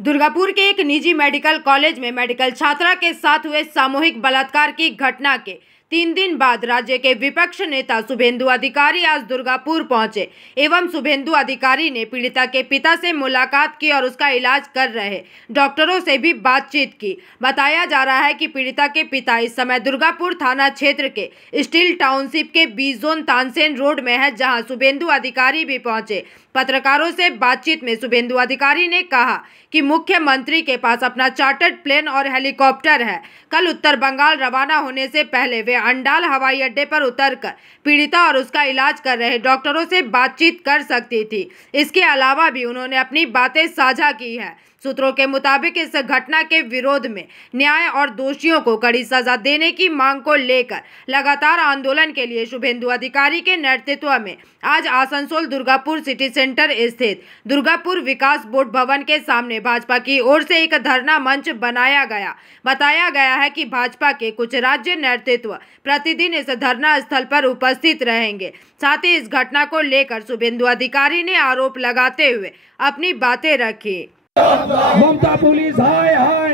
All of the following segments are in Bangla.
दुर्गापुर के एक निजी मेडिकल कॉलेज में मेडिकल छात्रा के साथ हुए सामूहिक बलात्कार की घटना के 3 दिन बाद राज्य के विपक्ष नेता शुभेंदु अधिकारी आज दुर्गापुर पहुंचे एवं शुभेंदु अधिकारी ने पीड़िता के पिता से मुलाकात की और उसका इलाज कर रहे डॉक्टरों से भी बातचीत की। बताया जा रहा है कि पीड़िता के पिता इस समय दुर्गापुर थाना क्षेत्र के स्टील टाउनशिप के बी जोन तानसेन रोड में है, जहां शुभेंदु अधिकारी भी पहुंचे। पत्रकारों से बातचीत में शुभेंदु अधिकारी ने कहा कि मुख्यमंत्री के पास अपना चार्टर्ड प्लेन और हेलीकॉप्टर है। कल उत्तर बंगाल रवाना होने से पहले वे अंडाल हवाई अड्डे पर उतरकर पीड़िता और उसका इलाज कर रहे डॉक्टरों से बातचीत कर सकती थी। इसके अलावा भी उन्होंने अपनी बातें साझा की है। सूत्रों के मुताबिक इस घटना के विरोध में न्याय और दोषियों को कड़ी सजा देने की मांग को लेकर लगातार आंदोलन के लिए शुभेंदु अधिकारी के नेतृत्व में आज आसनसोल दुर्गापुर सिटी सेंटर स्थित दुर्गापुर विकास बोर्ड भवन के सामने भाजपा की ओर से एक धरना मंच बनाया गया। बताया गया है कि भाजपा के कुछ राज्य नेतृत्व प्रतिदिन इस धरना स्थल पर उपस्थित रहेंगे। साथ ही इस घटना को लेकर शुभेंदु अधिकारी ने आरोप लगाते हुए अपनी बातें रखी। ममता पुलिस हाय हाय,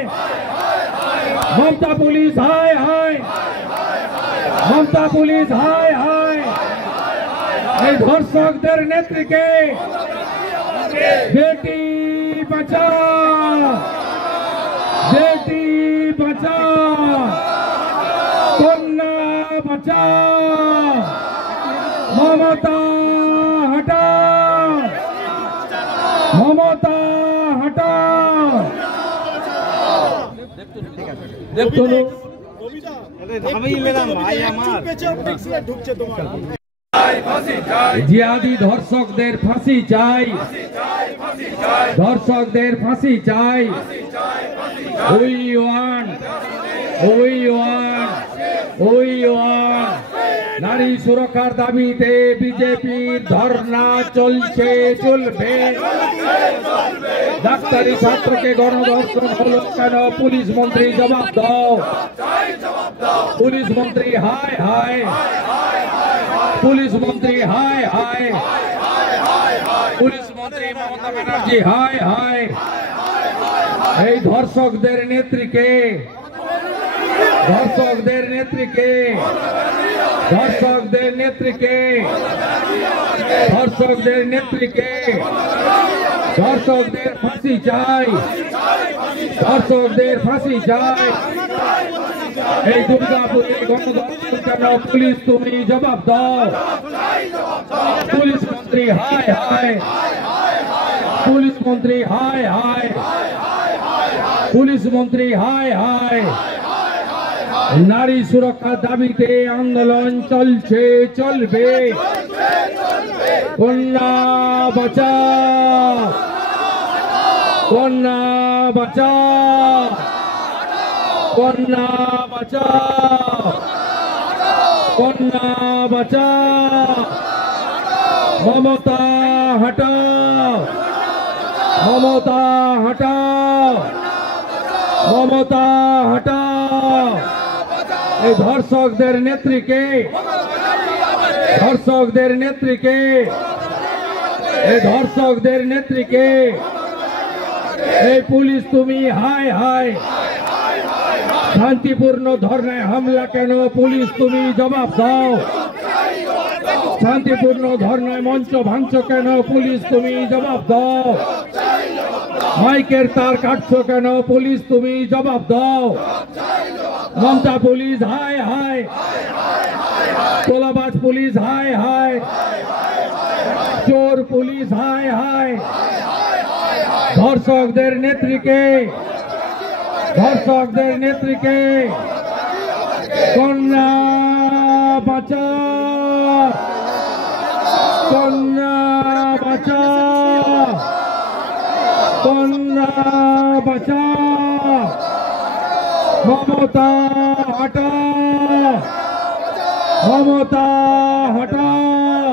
ममता पुलिस हाय हाय, ममता पुलिस हाय हाय। ধর্ষকদের নেত্রীকে বেটি বাঁচাও, বেটি বাঁচাও, কন্যা বাঁচাও, মমতা হটাও, মমতা জিহাদি ধর্ষকদের ফাঁসি চাই, ধর্ষকদের ফাঁসি চাই। We want, we want, we want. নারী সুরক্ষার দাবিতে বিজেপির ধর্ণা চলছে, চলবে। ডাক্তারি ছাত্রকে গণধর্ষণ হলো কেন? পুলিশ মন্ত্রী জবাব দাও, পুলিশ মন্ত্রী হায় হায়, পুলিশ মন্ত্রী হায় হায়, পুলিশ মন্ত্রী মমতা ব্যানার্জি হায় হায়। এই ধর্ষকদের নেত্রীকে, ধর্ষকদের নেত্রীকে, ধর্ষকদের নেত্রীকে, ধর্ষকদের নেত্রীকে, ধর্ষকদের ফাঁসি চাই, ধর্ষকদের ফাঁসি চাই। এই দুর্গাপুরে গণধর্ষণ কেন? পুলিশ তুমি জবাব দাও, পুলিশ মন্ত্রী হায় হায়, পুলিশ মন্ত্রী হায় হায়, পুলিশ মন্ত্রী হায় হায়। নারী সুরক্ষার দাবিতে আন্দোলন চলছে, চলবে। কন্যা বাঁচাও, কন্যা বাঁচাও, কন্যা বাঁচাও, কন্যা বাঁচাও। মমতা হটাও, মমতা হটাও, মমতা হটাও। এই ধর্ষকদের নেত্রীকে, ধর্ষকদের নেত্রীকে, এই ধর্ষকদের নেত্রীকে, এই পুলিশ তুমি হায় হায়। শান্তিপূর্ণ ধর্নায় হামলা কেন? পুলিশ তুমি জবাব দাও। শান্তিপূর্ণ ধর্নায় মঞ্চ ভাঙছো কেন? পুলিশ তুমি জবাব দাও। মাইকের তার কাটছো কেন? পুলিশ তুমি জবাব দাও। মমতা পুলিশ হায় হায়, তোলাবাজ পুলিশ হায় হায়, চোর পুলিশ হায় হায়। ধর্ষকদের নেত্রীকে, ধর্ষকদের নেত্রীকে, কন্যা বাঁচাও, কন্যা বাঁচাও, কন্যা বাঁচাও। মমতা হটাও, মমতা হটাও,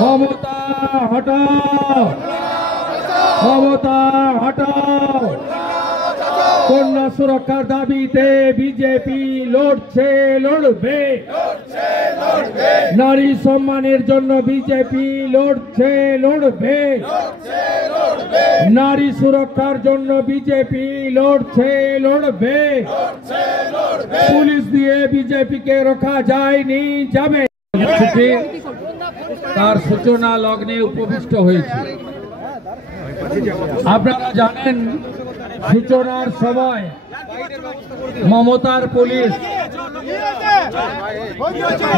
মমতা হটাও, মমতা হটাও। কন্যা সুরক্ষার দাবিতে বিজেপি লড়ছে, লড়বে। নারী সম্মানের জন্য বিজেপি লড়ছে, লড়বে। নারী সুরক্ষার জন্য বিজেপি লড়ছে লড়বে পুলিশ দিয়ে বিজেপিকে রোখা যায়নি যাবে তার সূচনা লগ্নে উপবিষ্ট হয়েছে। আপনারা জানেন সূচনার সময় মমতার পুলিশ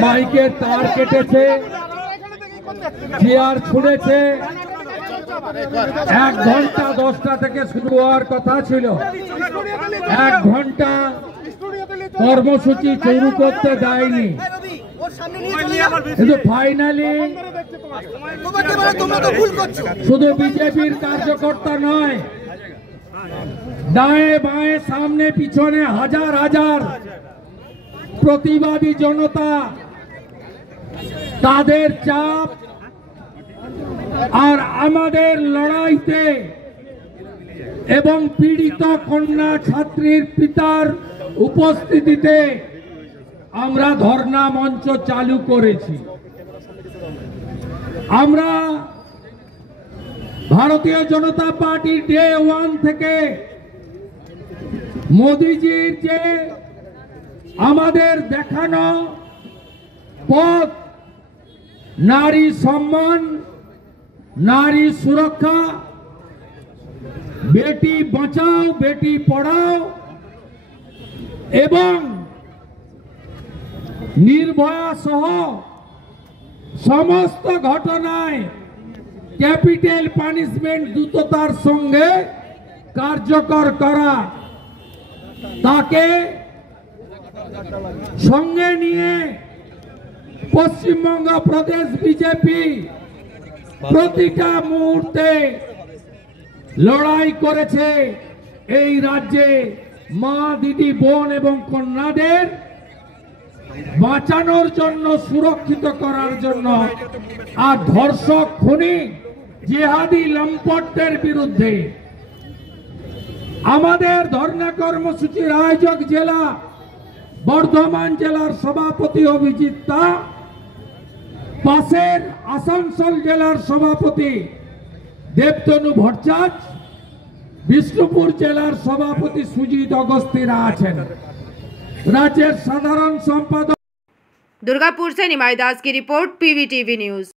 মাইকের তার কেটেছে, চেয়ার ছুঁড়েছে। 1 ঘন্টা 10টা থেকে শুরু হওয়ার কথা ছিল, 1 ঘন্টা কর্মসূচি শুরু করতে দেয়নি। কিন্তু ফাইনালি শুধু বিজেপির কার্যকর্তা নয়, দায়ে বাঁয়ে সামনে পিছনে হাজার হাজার প্রতিবাদী জনতা তাদের চাপ আর আমাদের লড়াইতে এবং পীড়িত কন্যা ছাত্রীর পিতার উপস্থিতিতে আমরা ধর্ণা মঞ্চ চালু করেছি। আমরা ভারতীয় জনতা পার্টির ডে 1 থেকে মোদিজির যে আমাদের দেখানো পথ, নারী সম্মান, নারী সুরক্ষা, বেটি বাঁচাও বেটি পড়াও এবং নির্ভয়া সহ সমস্ত ঘটনায় ক্যাপিটাল পানিশমেন্ট দ্রুততার সঙ্গে কার্যকর করা, তাকে সঙ্গে নিয়ে পশ্চিমবঙ্গ প্রদেশ বিজেপি প্রতিটা মুহূর্তে লড়াই করেছে এই রাজ্যে মা, দিদি, বোন এবং কন্যাদের বাঁচানোর জন্য, সুরক্ষিত করার জন্য, আর ধর্ষক, খুনি, জিহাদি লম্পটদের বিরুদ্ধে। আমাদের ধর্ণা কর্মসূচির আয়োজক জেলা বর্ধমান জেলার সভাপতি অভিজিৎ দা, পাশের আসানসোল জেলার সভাপতি দেবতনু ভট্টাচার্য, বিষ্ণুপুর জেলার সভাপতি সুজিত অগস্তিরা আছেন, রাজ্যের সাধারণ সম্পাদক। दुर्गापुर से निमाई दास की रिपोर्ट, PVTV न्यूज।